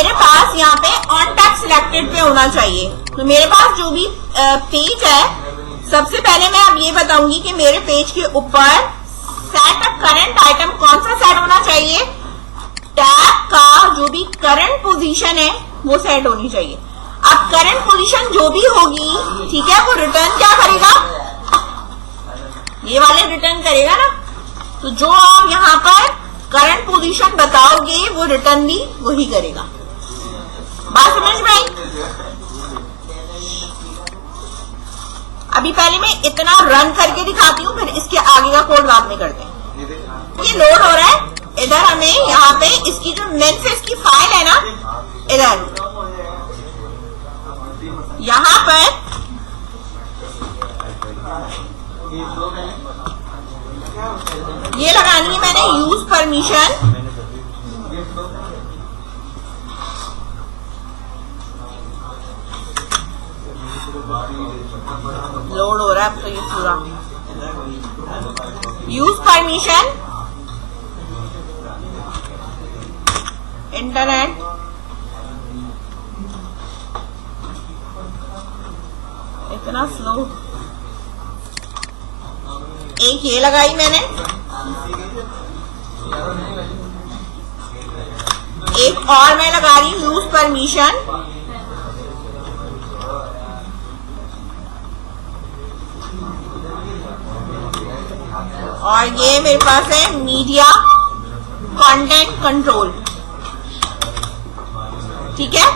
मेरे पास यहाँ पे ऑन टैग सिलेक्टेड पे होना चाहिए। तो मेरे पास जो भी पेज है, सबसे पहले मैं अब ये बताऊंगी कि मेरे पेज के ऊपर सेट अ करंट आइटम कौन सा सेट होना चाहिए। टैग का जो भी करंट पोजीशन है वो सेट होनी चाहिए। अब करंट पोजीशन जो भी होगी, ठीक है, वो रिटर्न क्या करेगा, ये वाले रिटर्न करेगा ना। तो जो आप यहाँ पर करंट पोजीशन बताओगे वो रिटर्न भी वही करेगा। बात समझ में आई? अभी पहले मैं इतना रन करके दिखाती हूँ, फिर इसके आगे का कोड बाद में करते हैं। ये लोड हो रहा है। इधर हमें यहाँ पे इसकी जो मेनफेस की फाइल है ना, इधर यहाँ पर ये लगानी है मैंने यूज परमिशन। लोड हो रहा है अब तो ये पूरा। यूज परमिशन इंटरनेट, इतना स्लो। एक ये लगाई मैंने, एक और मैं लगा रही हूँ यूज परमिशन। और ये मेरे पास है मीडिया कंटेंट कंट्रोल, ठीक है।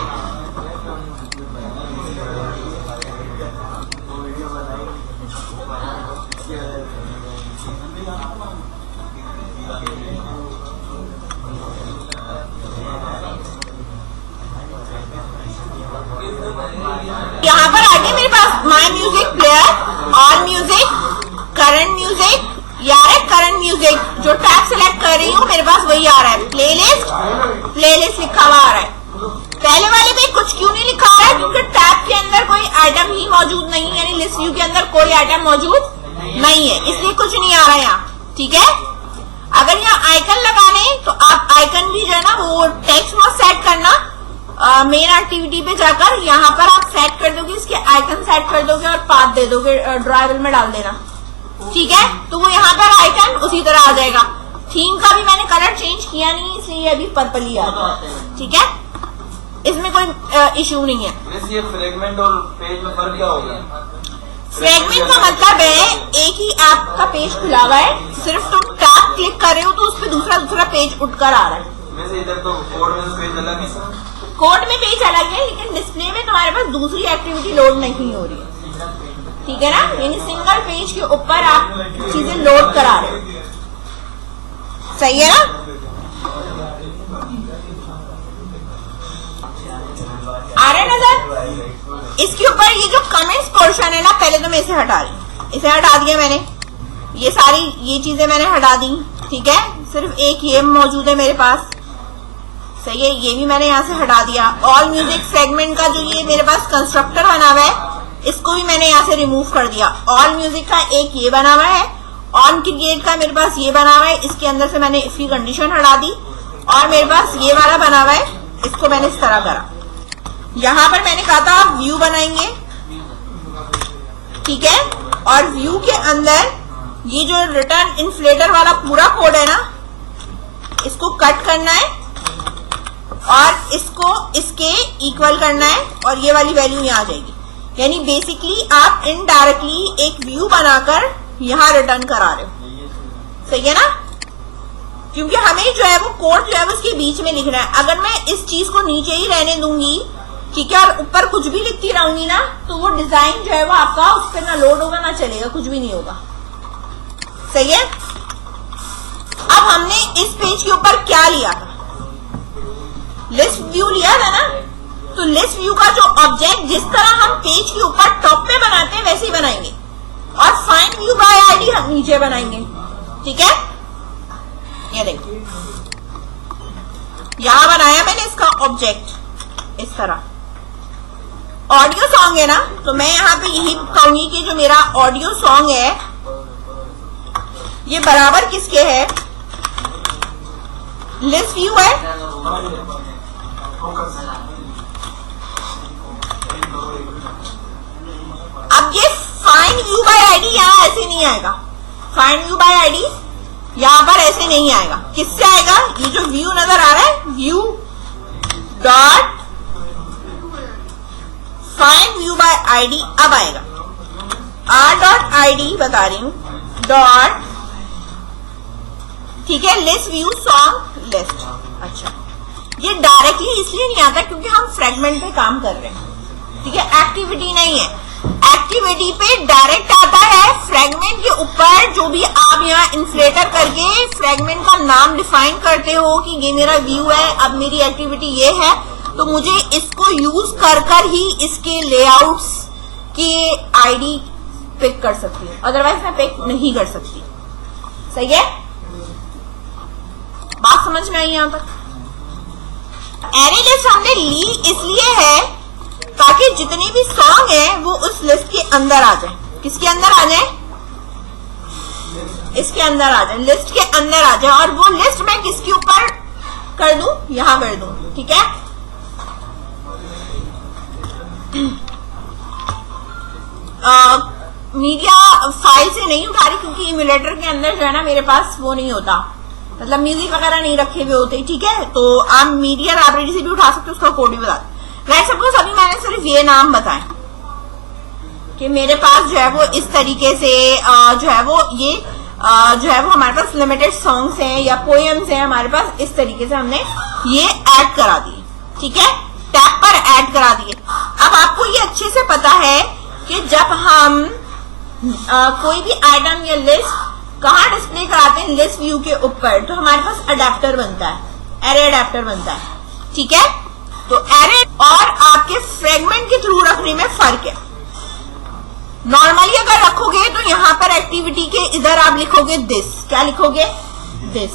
यहाँ पर आगे मेरे पास my music player, all music, current music, यार है करंट म्यूजिक। जो टैग सिलेक्ट कर रही हूँ मेरे पास वही आ रहा है। प्लेलिस्ट लिखा हुआ आ रहा है। पहले वाले में कुछ क्यों नहीं लिखा रहा है, क्योंकि टैग के अंदर कोई आइटम ही मौजूद नहीं है, यानी लिस्ट व्यू के अंदर कोई आइटम मौजूद नहीं है, इसलिए कुछ नहीं आ रहा है यहाँ, ठीक है। अगर यहाँ आइकन लगाने तो आप आइकन भी जो है ना वो टेक्स्ट में सेट करना, मेन एक्टिविटी पे जाकर यहाँ पर आप सेट कर दोगे, इसके आइकन सेट कर दोगे और पाथ दे दोगे, ड्राइवर में डाल देना, ठीक है। तो वो यहाँ पर आइकन उसी तरह आ जाएगा। थीम का भी मैंने कलर चेंज किया नहीं, इसलिए अभी पर्पल ही आ रहा है, ठीक है। इसमें कोई इश्यू नहीं है। ये फ्रेगमेंट और पेज में फर्क क्या होगा? फ्रेगमेंट का मतलब है एक ही आपका पेज खुला हुआ है, सिर्फ तुम टैब क्लिक कर रहे हो तो उस पर दूसरा पेज उठकर आ रहा है। वैसे इधर तो कोड में पेज अलग है, कोड में पेज अलग है, लेकिन डिस्प्ले में तुम्हारे पास दूसरी एक्टिविटी लोड नहीं हो रही है, ठीक है ना। यानी सिंगल पेज के ऊपर आप चीजें लोड करा रहे हो, सही है ना। आ रहा है नजर? इसके ऊपर ये जो कमेंट्स पोर्शन है ना, पहले तो मैं इसे हटा रही हूँ, इसे हटा दिया मैंने, ये सारी ये चीजें मैंने हटा दी, ठीक है। सिर्फ एक ये मौजूद है मेरे पास, सही है, ये भी मैंने यहाँ से हटा दिया। ऑल म्यूजिक फ्रेगमेंट का जो ये मेरे पास कंस्ट्रक्टर बना हुआ है, इसको भी मैंने यहाँ से रिमूव कर दिया। ऑल म्यूजिक का एक ये बना हुआ है, ऑन क्रिएट का मेरे पास ये बना हुआ है, इसके अंदर से मैंने इफ की कंडीशन हटा दी, और मेरे पास ये वाला बना हुआ है, इसको मैंने इस तरह करा। यहाँ पर मैंने कहा था आप व्यू बनाएंगे, ठीक है, और व्यू के अंदर ये जो रिटर्न इन्फ्लेटर वाला पूरा कोड है ना, इसको कट करना है और इसको इसके इक्वल करना है, और ये वाली वैल्यू यहाँ आ जाएगी। यानी बेसिकली आप इनडायरेक्टली एक व्यू बनाकर यहाँ रिटर्न करा रहे हो, सही है ना। क्योंकि हमें जो है वो कोड जो है वो उसके बीच में लिखना है। अगर मैं इस चीज को नीचे ही रहने दूंगी, ठीक है, और ऊपर कुछ भी लिखती रहूंगी ना, तो वो डिजाइन जो है वो आपका उस पर ना लोड होगा ना चलेगा, कुछ भी नहीं होगा, सही है। अब हमने इस पेज के ऊपर क्या लिया था, लिस्ट व्यू लिया था ना। तो लिस्ट व्यू का जो ऑब्जेक्ट जिस तरह हम पेज के ऊपर टॉप पे बनाते हैं वैसे ही बनाएंगे, और फाइंड व्यू बाय आईडी हम नीचे बनाएंगे, ठीक है। ये देखिए यहां बनाया मैंने इसका ऑब्जेक्ट इस तरह। ऑडियो सॉन्ग है ना, तो मैं यहाँ पे यही कहूंगी कि जो मेरा ऑडियो सॉन्ग है ये बराबर किसके है, लिस्ट व्यू है, अब ये फाइंड व्यू बाय आईडी यहाँ ऐसे नहीं आएगा, फाइंड व्यू बाय आईडी यहाँ पर ऐसे नहीं आएगा। किससे आएगा? ये जो व्यू नजर आ रहा है, view dot find view bye ID अब आएगा। आर डॉट आईडी बता रही हूं डॉट, ठीक है, लिस्ट व्यू सॉन्ग लिस्ट। अच्छा, ये डायरेक्टली इसलिए नहीं आता क्योंकि हम फ्रेगमेंट पे काम कर रहे हैं, ठीक है, एक्टिविटी नहीं है। एक्टिविटी पे डायरेक्ट आता है फ्रेगमेंट के ऊपर। जो भी आप यहाँ इन्फ्लेटर करके फ्रेगमेंट का नाम डिफाइन करते हो कि ये मेरा व्यू है, अब मेरी एक्टिविटी ये है, तो मुझे इसको यूज कर ही इसके लेआउट्स की आईडी पिक कर सकती हूँ, अदरवाइज मैं पिक नहीं कर सकती। सही है, बात समझ में आई यहाँ तक? एरे लिस्ट हमने ली इसलिए है ताकि जितने भी सॉन्ग हैं वो उस लिस्ट के अंदर आ जाए। किसके अंदर आ जाए? इसके अंदर आ जाए, लिस्ट के अंदर आ जाए। और वो लिस्ट मैं किसके ऊपर कर दूं? यहां कर दूं, ठीक है। मीडिया फाइल से नहीं उठा रही क्योंकि इम्यूलेटर के अंदर जो है ना मेरे पास वो नहीं होता, मतलब म्यूजिक वगैरह नहीं रखे हुए होते, ठीक है। तो आप मीडिया लाइब्रेरी से भी उठा सकते हो, उसका कोड भी बता। लेट्स सपोज अभी मैंने सिर्फ ये नाम बताए कि मेरे पास जो है वो इस तरीके से जो है वो ये जो है वो हमारे पास लिमिटेड सॉन्ग्स हैं या पोएम्स हैं, हमारे पास इस तरीके से हमने ये ऐड करा दिए, ठीक है, टैब पर ऐड करा दिए। अब आपको ये अच्छे से पता है कि जब हम कोई भी आइटम या लिस्ट कहाँ डिस्प्ले कराते हैं, लिस्ट व्यू के ऊपर, तो हमारे पास अडेप्टर बनता है, एरे अडेप्टर बनता है, ठीक है। तो एरे और आपके फ्रेगमेंट के थ्रू रखने में फर्क है। नॉर्मली अगर रखोगे तो यहाँ पर एक्टिविटी के इधर आप लिखोगे दिस, क्या लिखोगे? दिस।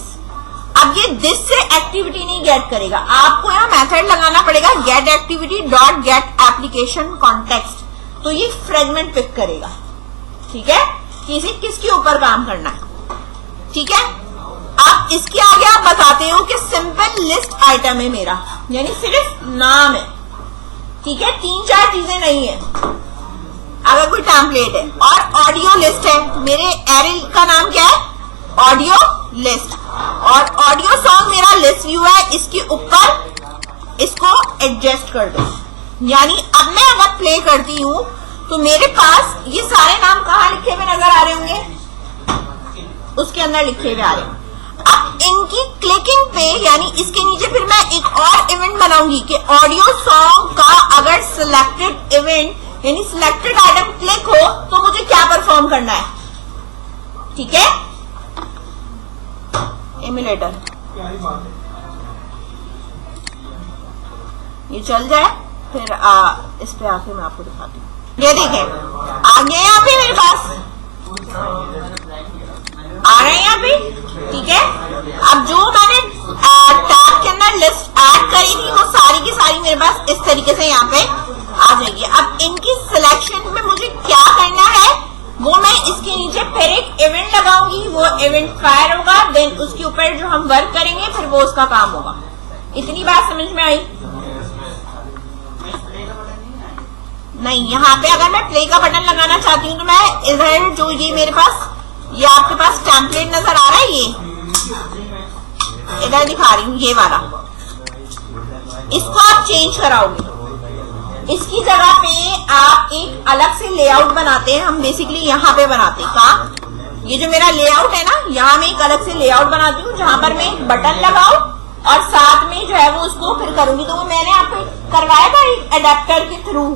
अब ये दिस से एक्टिविटी नहीं गेट करेगा, आपको यहाँ मेथड लगाना पड़ेगा get activity dot get application context, तो ये फ्रेगमेंट पिक करेगा, ठीक है, कि इसे किसके ऊपर काम करना है, ठीक है। अब इसके आगे आप बताते हो कि सिंपल लिस्ट आइटम है मेरा, यानी सिर्फ नाम है, ठीक है, 3-4 चीजें नहीं है। अगर कोई टेम्पलेट है और ऑडियो लिस्ट है, मेरे एरे का नाम क्या है? ऑडियो लिस्ट, और ऑडियो सॉन्ग मेरा लिस्ट व्यू है, इसके ऊपर इसको एडजस्ट कर दो। यानी अब मैं अगर प्ले करती हूँ तो मेरे पास ये सारे नाम कहाँ लिखे हुए नजर आ रहे होंगे? उसके अंदर लिखे हुए आ रहे हैं। अब इनकी क्लिकिंग पे, यानी इसके नीचे फिर मैं एक और इवेंट बनाऊंगी कि ऑडियो सॉन्ग का अगर सिलेक्टेड इवेंट यानी सिलेक्टेड आइटम क्लिक हो तो मुझे क्या परफॉर्म करना है, ठीक है। एमुलेटर ये चल जाए, फिर इस पे आके मैं आपको दिखाती हूँ। ये देखें आ गया यहाँ पे, मेरे पास आ रहे हैं यहाँ पे, ठीक है। अब जो मैंने टैब के अंदर लिस्ट ऐड करी थी वो सारी की सारी मेरे पास इस तरीके से यहाँ पे आ जाएगी। अब इनकी सिलेक्शन में मुझे क्या करना है, वो मैं इसके नीचे फिर एक इवेंट लगाऊंगी, वो इवेंट फायर होगा, देन उसके ऊपर जो हम वर्क करेंगे फिर वो उसका काम होगा। इतनी बात समझ में आई? नहीं, यहाँ पे अगर मैं प्ले का बटन लगाना चाहती हूँ तो मैं इधर जो ये मेरे पास ये आपके पास टेम्पलेट नजर आ रहा है, ये इधर दिखा रही हूँ, ये वाला, इसको आप चेंज कराओगे। इसकी जगह पे आप एक अलग से लेआउट बनाते हैं, हम बेसिकली यहाँ पे बनाते हैं का, ये जो मेरा लेआउट है ना, यहाँ मैं एक अलग से लेआउट बनाती हूँ जहां पर मैं एक बटन लगाऊं और साथ में जो है वो उसको फिर करूंगी। तो वो मैंने आपको करवाया था एक अडेप्टर के थ्रू,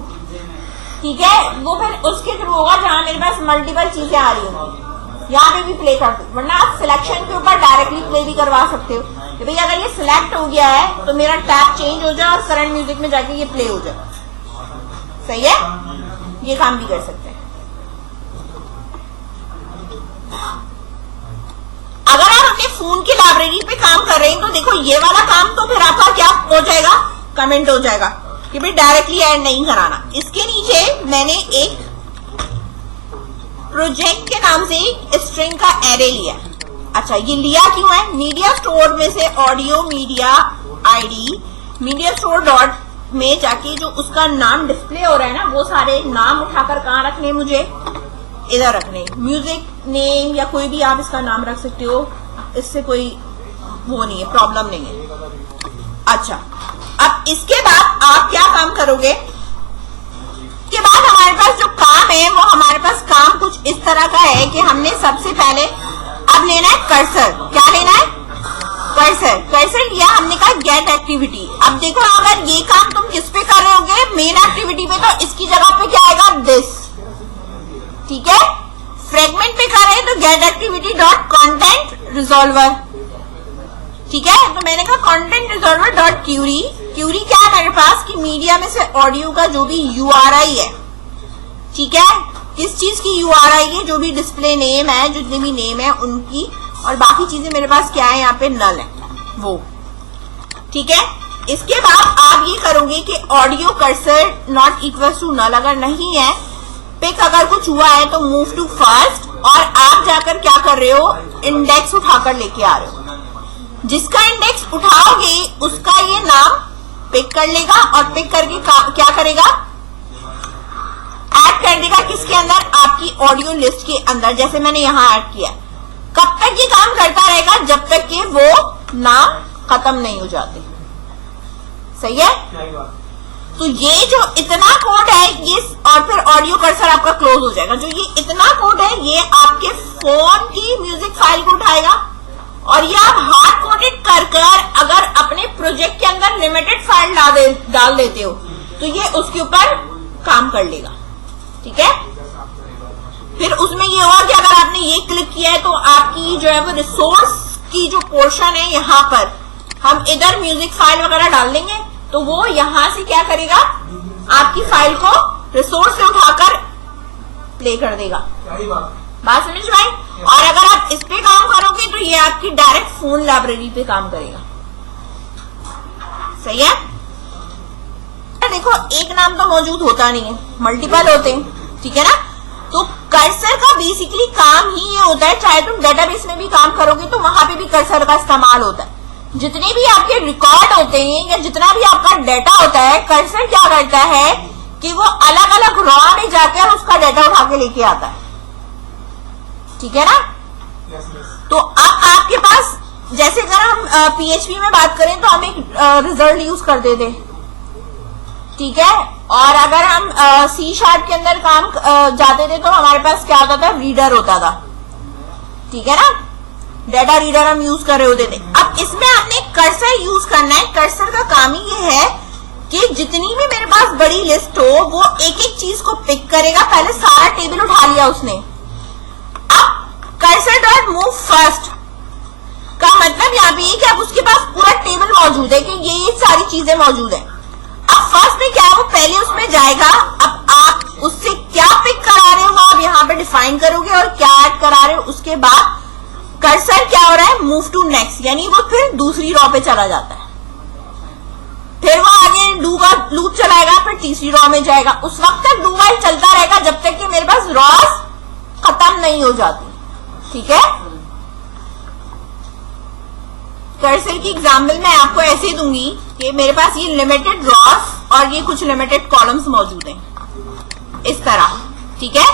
ठीक है, वो फिर उसके थ्रू होगा जहां मेरे पास मल्टीपल चीजें आ रही होंगी। यहाँ पे भी प्ले कर सकते, वरना आप सिलेक्शन के ऊपर डायरेक्टली प्ले भी करवा सकते हो कि भाई अगर ये सिलेक्ट हो गया है तो मेरा टैब चेंज हो जाए और करंट म्यूजिक में जाके ये प्ले हो जाए। सही है, ये काम भी कर सकते हैं। अगर आप अपने फोन की लाइब्रेरी पे काम कर रहे हैं तो देखो ये वाला काम तो फिर आपका क्या हो जाएगा, कमेंट हो जाएगा कि भाई डायरेक्टली ऐड नहीं कराना। इसके नीचे मैंने एक प्रोजेक्ट के नाम से एक स्ट्रिंग का एरे लिया। अच्छा, ये लिया क्यों है? मीडिया स्टोर में से audio media ID media store dot में जाके जो उसका नाम डिस्प्ले हो रहा है ना, वो सारे नाम उठाकर कहाँ रखने, मुझे इधर रखने। म्यूजिक नेम या कोई भी आप इसका नाम रख सकते हो, इससे कोई वो नहीं है, प्रॉब्लम नहीं है। अच्छा, अब इसके बाद आप क्या काम करोगे, इसके बाद हमारे पास जो काम है वो हमारे पास काम कुछ इस तरह का है कि हमने सबसे पहले अब लेना है कर्सर। क्या लेना है, कर्सर। कर्सर लिया हमने, कहा गेट एक्टिविटी। अब देखो अगर ये काम तुम किस पे कर रहे होगे, मेन एक्टिविटी पे, तो इसकी जगह पे क्या आएगा, दिस। ठीक है, फ्रेगमेंट पे कर रहे हैं तो get activity dot content resolver. ठीक है, तो मैंने कहा content resolver dot query. Query क्या है मेरे पास कि मीडिया में से ऑडियो का जो भी यूआरआई है, ठीक है, किस चीज की यूआरआई है, जो भी डिस्प्ले नेम है, जितने भी नेम है उनकी, और बाकी चीजें मेरे पास क्या है, यहाँ पे नल है वो। ठीक है, इसके बाद आप ये करोगे कि audio cursor not equal to null, अगर नहीं है, पिक अगर कुछ हुआ है तो मूव टू फर्स्ट, और आप जाकर क्या कर रहे हो, इंडेक्स उठाकर लेके आ रहे हो। जिसका इंडेक्स उठाओगे उसका ये नाम पिक कर लेगा, और पिक करके क्या करेगा, ऐड कर देगा किसके अंदर, आपकी ऑडियो लिस्ट के अंदर, जैसे मैंने यहाँ ऐड किया। कब तक ये काम करता रहेगा, जब तक कि वो नाम खत्म नहीं हो जाते। सही है, तो ये जो इतना कोड है ये, और फिर ऑडियो कर्सर आपका क्लोज हो जाएगा। जो ये इतना कोड है ये आपके फोन की म्यूजिक फाइल को उठाएगा, और ये आप हार्ड कोडेड कर अगर अपने प्रोजेक्ट के अंदर लिमिटेड फाइल डाल देते हो तो ये उसके ऊपर काम कर लेगा। ठीक है, फिर उसमें ये होगा कि अगर आपने ये क्लिक किया है तो आपकी जो है वो रिसोर्स की जो पोर्शन है, यहाँ पर हम इधर म्यूजिक फाइल वगैरह डाल देंगे, तो वो यहां से क्या करेगा, आपकी फाइल को रिसोर्स से उठाकर प्ले कर देगा। बात समझ में आई? और अगर आप इस पे काम करोगे तो ये आपकी डायरेक्ट फोन लाइब्रेरी पे काम करेगा। सही है, देखो एक नाम तो मौजूद होता नहीं है, मल्टीपल होते हैं। ठीक है ना, तो कर्सर का बेसिकली काम ही ये होता है, चाहे तुम डेटाबेस में भी काम करोगे तो वहां पे भी कर्सर का इस्तेमाल होता है। जितने भी आपके रिकॉर्ड होते हैं या जितना भी आपका डाटा होता है, कर्सर क्या करता है कि वो अलग अलग रॉ में जाकर उसका डाटा उठा के लेके आता है। ठीक है ना, तो अब आपके पास, जैसे अगर हम पीएचपी में बात करें तो हम एक रिजल्ट यूज करते थे। ठीक है, और अगर हम सी शार्प के अंदर काम जाते थे तो हमारे पास क्या होता था, रीडर होता था। ठीक है ना, डाटा रीडर हम यूज कर रहे होते थे। अब इसमें हमने कर्सर यूज करना है। कर्सर का काम ही ये है कि जितनी भी मेरे पास बड़ी लिस्ट हो वो एक एक चीज को पिक करेगा। पहले सारा टेबल उठा लिया उसने, अब कर्सर डॉट मूव फर्स्ट का मतलब यहाँ पे ये कि अब उसके पास पूरा टेबल मौजूद है कि ये सारी चीजें मौजूद है। अब फर्स्ट में क्या है, वो पहले उसमें जाएगा। अब आप उससे क्या पिक करा रहे हो वो आप यहाँ पे डिफाइन करोगे, और क्या ऐड करा रहे हो। उसके बाद कर्सर क्या हो रहा है, मूव टू नेक्स्ट, यानी वो फिर दूसरी रॉ पे चला जाता है। फिर वो आगे डू का लूप चलाएगा, फिर तीसरी रॉ में जाएगा। उस वक्त तक डू वाइल चलता रहेगा जब तक कि मेरे पास रॉस खत्म नहीं हो जाती। ठीक है, कर्सर की एग्जाम्पल मैं आपको ऐसे दूंगी कि मेरे पास ये लिमिटेड रॉस और ये कुछ लिमिटेड कॉलम्स मौजूद हैं इस तरह। ठीक है,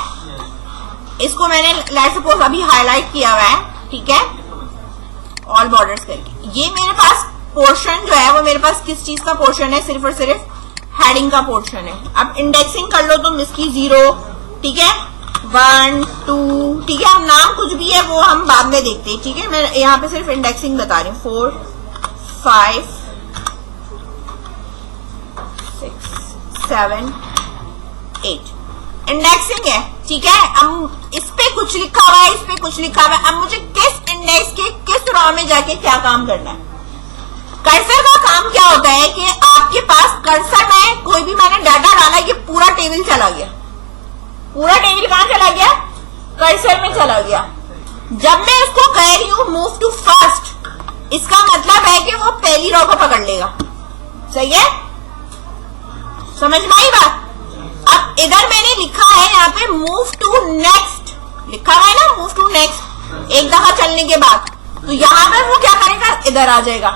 इसको मैंने लेट्स सपोज अभी हाईलाइट किया हुआ है। ठीक है, ऑल बॉर्डर्स करके। ये मेरे पास पोर्शन जो है वो मेरे पास किस चीज का पोर्शन है, सिर्फ और सिर्फ हेडिंग का पोर्शन है। अब इंडेक्सिंग कर लो तुम इसकी 0, ठीक है, 1 2, ठीक है। अब नाम कुछ भी है वो हम बाद में देखते हैं। ठीक है, मैं यहाँ पे सिर्फ इंडेक्सिंग बता रही हूँ। 4 5 6 7 8 इंडेक्सिंग है। ठीक है, अब इस पे कुछ लिखा हुआ है, इस पे कुछ लिखा हुआ है। अब मुझे किस इंडेक्स के किस रॉ में जाके क्या काम करना है। कर्सर का काम क्या होता है कि आपके पास कर्सर में कोई भी मैंने डाटा डाला, ये पूरा टेबल चला गया। पूरा टेबल कहाँ चला गया, कर्सर में चला गया। जब मैं इसको कह रही हूं मूव टू फर्स्ट, इसका मतलब है कि वो पहली रॉ को पकड़ लेगा। सही है, समझ में आई बात। अब इधर मैंने लिखा है यहाँ पे मूव टू नेक्स्ट, लिखा हुआ है ना, मूव टू नेक्स्ट, एक दफा चलने के बाद। तो यहाँ पर वो क्या करेगा, इधर आ जाएगा।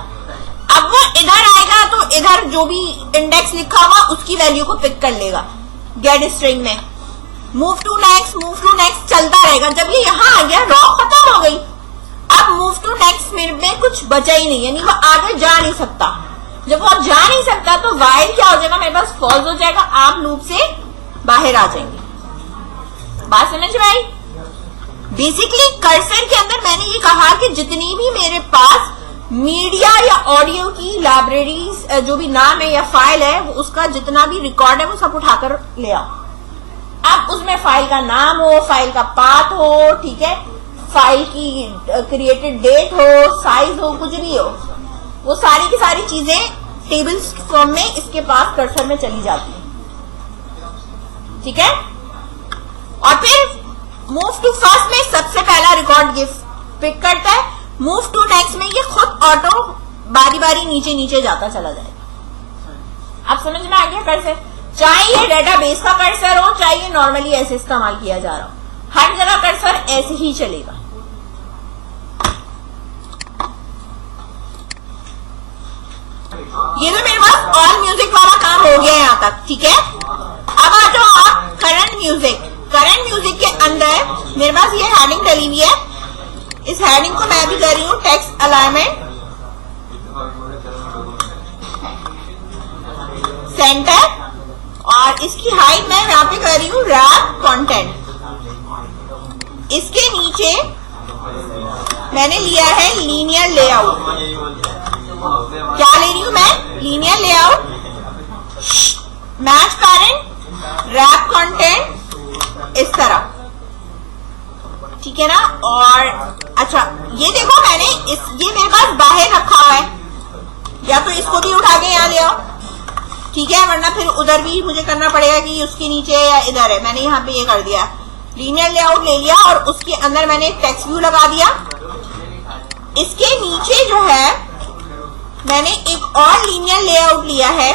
अब वो इधर आएगा तो इधर जो भी इंडेक्स लिखा हुआ उसकी वैल्यू को पिक कर लेगा गेट स्ट्रिंग में। मूव टू नेक्स्ट चलता रहेगा। जब ये यहाँ आ गया रॉ खत्म हो गई, अब मूव टू नेक्स्ट में कुछ बचा ही नहीं, यानी वो आगे जा नहीं सकता। जब वो जा नहीं सकता तो वाइल क्या हो जाएगा, मेरे पास फॉल्स हो जाएगा, आप लूप से बाहर आ जाएंगे। बात समझ में आई? बेसिकली कर्सर के अंदर मैंने ये कहा कि जितनी भी मेरे पास मीडिया या ऑडियो की लाइब्रेरीज जो भी नाम है या फाइल है, वो उसका जितना भी रिकॉर्ड है वो सब उठाकर ले आओ। अब उसमें फाइल का नाम हो, फाइल का पाथ हो, ठीक है, फाइल की क्रिएटेड डेट हो, साइज हो, कुछ भी हो, वो सारी की सारी चीजें टेबल्स फॉर्म में इसके पास कर्सर में चली जाती है। ठीक है, और फिर मूव टू फर्स्ट में सबसे पहला रिकॉर्ड गिफ्ट पिक करता है। मूव टू नेक्स्ट में ये खुद ऑटो बारी बारी नीचे नीचे जाता चला जाएगा। आप समझ में आ गया कर्सर? चाहे ये डेटाबेस का कर्सर हो, चाहे ये नॉर्मली ऐसे इस्तेमाल किया जा रहा हो, हर जगह कर्सर ऐसे ही चलेगा। ये तो मेरे पास ऑल म्यूजिक वाला काम हो गया यहाँ तक। ठीक है, अब आ जाओ आप करंट म्यूजिक। करंट म्यूजिक के अंदर मेरे पास ये हेडिंग डली हुई है। इस हेडिंग को मैं भी कर रही हूँ टेक्स्ट अलाइनमेंट सेंटर, और इसकी हाइट मैं यहाँ पे कर रही हूँ रैप कंटेंट। इसके नीचे मैंने लिया है लीनियर लेआउट। क्या ले रही हूं मैं? Linear layout, match parent, wrap content, इस तरह। ठीक है ना? और अच्छा ये देखो मैंने ये मेरे पास बाहर रखा हुआ है, या तो इसको भी उठा के यहाँ ले आओ, ठीक है, वरना फिर उधर भी मुझे करना पड़ेगा कि उसके नीचे या इधर है। मैंने यहाँ पे ये कर दिया, लीनियर लेआउट ले लिया और उसके अंदर मैंने एक टेक्स्ट व्यू लगा दिया। इसके नीचे जो है मैंने एक और लीनियर लेआउट लिया है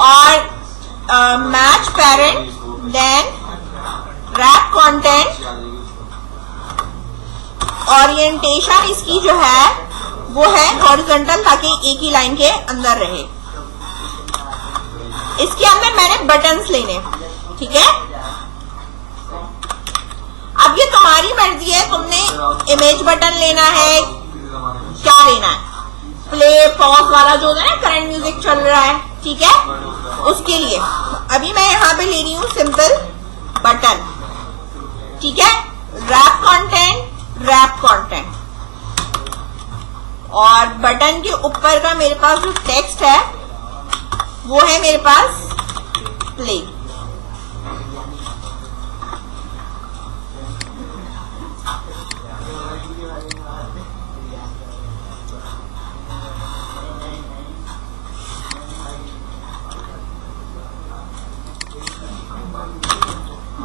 और match parent, then wrap content, orientation इसकी जो है वो है हॉरिजॉन्टल, ताकि एक ही लाइन के अंदर रहे। इसके अंदर मैंने बटन्स लेने, ठीक है। अब ये तुम्हारी मर्जी है, तुमने इमेज बटन लेना है, क्या लेना है, प्ले पॉज वाला जो है ना करंट म्यूजिक चल रहा है, ठीक है, उसके लिए अभी मैं यहाँ पे ले रही हूँ सिंपल बटन, ठीक है, रैप कंटेंट, और बटन के ऊपर का मेरे पास जो टेक्स्ट है वो है मेरे पास प्ले।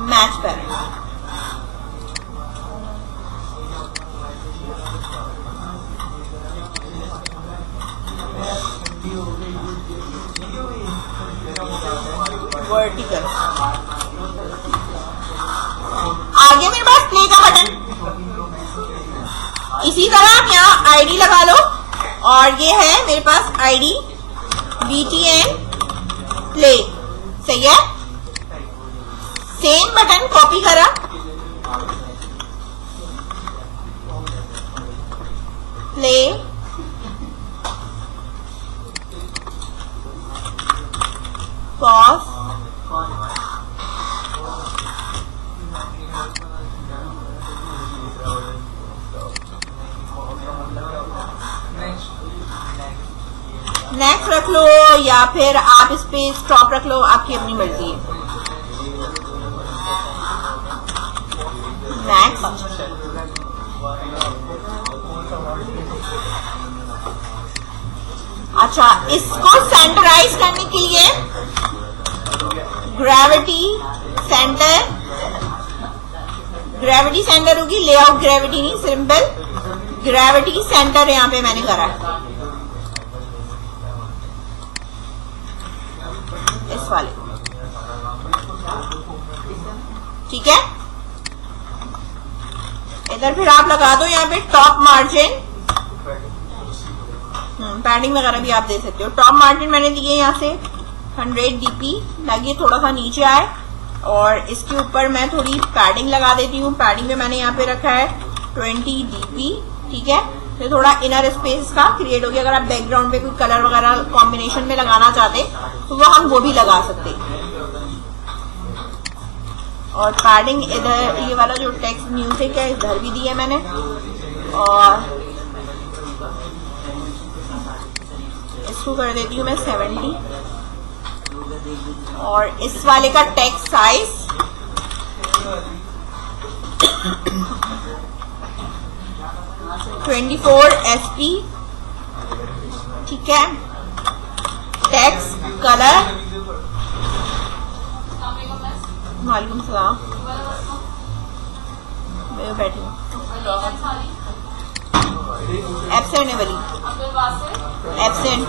मैच पैरेंट, वर्टिकल, आगे मेरे पास प्ले का बटन। इसी तरह आप यहाँ आईडी लगा लो, और ये है मेरे पास आईडी BTN प्ले, सही है। सेम बटन कॉपी करा, प्ले, पॉज, नेक्स्ट रख लो या फिर आप इस पे स्टॉप रख लो, आपकी अपनी मर्जी है। नेक्स्ट, अच्छा इसको सेंटराइज करने के लिए ग्रेविटी सेंटर होगी, लेआउट ग्रेविटी नहीं, सिंपल ग्रेविटी सेंटर यहाँ पे मैंने करा है इस वाले, ठीक है। इधर फिर आप लगा दो यहाँ पे टॉप मार्जिन पैडिंग वगैरह भी आप दे सकते हो। टॉप मार्जिन मैंने दिए यहाँ से 100 dp ताकि थोड़ा सा नीचे आए, और इसके ऊपर मैं थोड़ी पैडिंग लगा देती हूँ। पैडिंग में मैंने यहाँ पे रखा है 20 dp, ठीक है। तो थोड़ा इनर स्पेस का क्रिएट हो गया। अगर आप बैकग्राउंड पे कोई कलर वगैरह कॉम्बिनेशन में लगाना चाहते तो वो भी लगा सकते हैं। और पैडिंग इधर ये वाला जो टेक्स्ट म्यूजिक है इधर भी दिया मैंने, और इसको कर देती हूँ मैं 70, और इस वाले का टेक्स्ट साइज 24 SP, ठीक है। टेक्स्ट कलर, वालेकुम सलाम, मैं बैठी हूँ। एब्सेंट है वाली, एब्सेंट।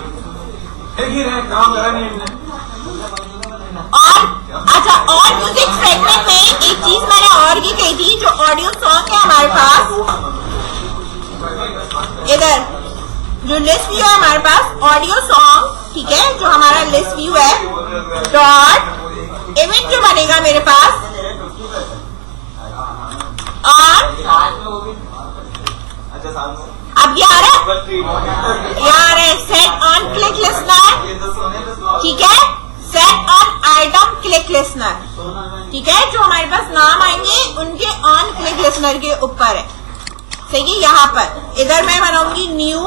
और अच्छा, और म्यूजिक फ्रेगमेंट में एक चीज मैंने और की कही थी, जो ऑडियो सॉन्ग है हमारे पास, इधर जो लिस्ट व्यू है हमारे पास ऑडियो सॉन्ग, ठीक है, जो हमारा लिस्ट व्यू है डॉट इमेज जो बनेगा मेरे पास और अब ये आ रहा है सेट ऑन क्लिक लिसनर, ठीक है। Set on item click listener, ठीक है। जो हमारे पास नाम आएंगे उनके ऑन क्लिक लिसनर के ऊपर है, सही है। यहाँ पर इधर मैं बनाऊंगी न्यू,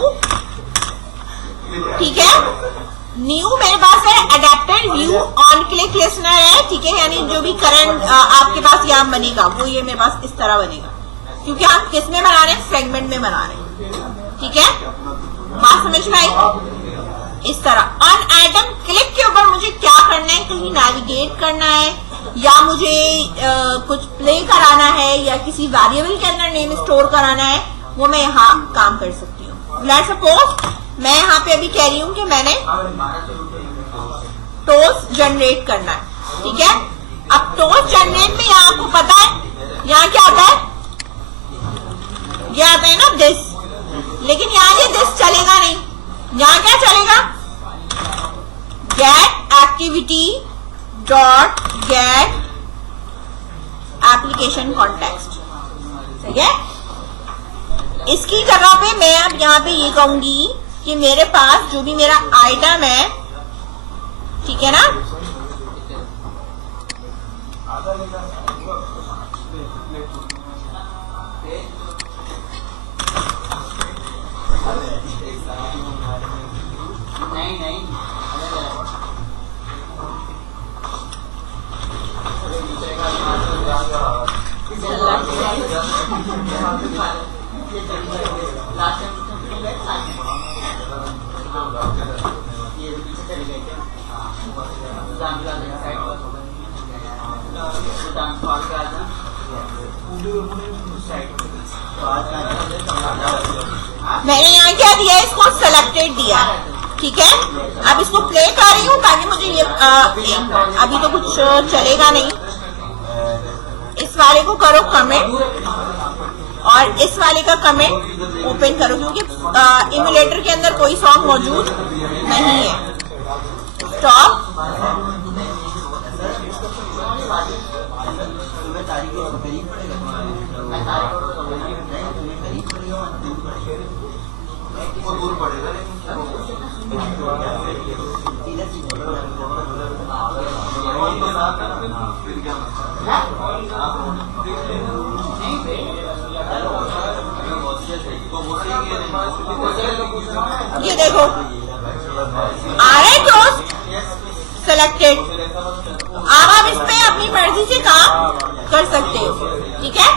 ठीक है। न्यू मेरे पास है adapted view on click listener है, ठीक है। यानी जो भी करंट आपके पास यहाँ बनेगा वो ये मेरे पास इस तरह बनेगा, क्योंकि हम किस में बना रहे हैं, फ्रेगमेंट में बना रहे हैं, ठीक है। बात समझ में आई? इस तरह ऑन आइटम क्लिक के ऊपर मुझे क्या करना है, कहीं नेविगेट करना है, या मुझे कुछ प्ले कराना है, या किसी वेरिएबल के अंदर नेम स्टोर कराना है, वो मैं यहाँ काम कर सकती हूँ। लेट्स सपोज मैं यहाँ पे अभी कह रही हूँ कि मैंने टोस्ट जनरेट करना है, ठीक है। अब टोस्ट जनरेट में यहाँ आपको पता है यहाँ क्या आता है, ये आता है ना दिस, लेकिन यहाँ ये दिस चलेगा नहीं। यहाँ क्या चलेगा, get activity dot get application context, ठीक है। इसकी जगह पे मैं अब यहाँ पे ये कहूंगी कि मेरे पास जो भी मेरा आइटम है, ठीक है ना, मैंने यहाँ क्या दिया है, इसको सेलेक्टेड दिया है, ठीक है। अब इसको प्ले कर रही हूँ ताकि मुझे ये अभी तो कुछ चलेगा नहीं। इस वाले को करो कमेंट, और इस वाले का कमेंट ओपन करो, क्योंकि इम्यूलेटर के अंदर कोई सॉन्ग मौजूद नहीं है। स्टॉप। ये देखो आ रहे टोस्ट सेलेक्टेड। अब आप इस पे अपनी मर्जी से काम कर सकते हो, ठीक है।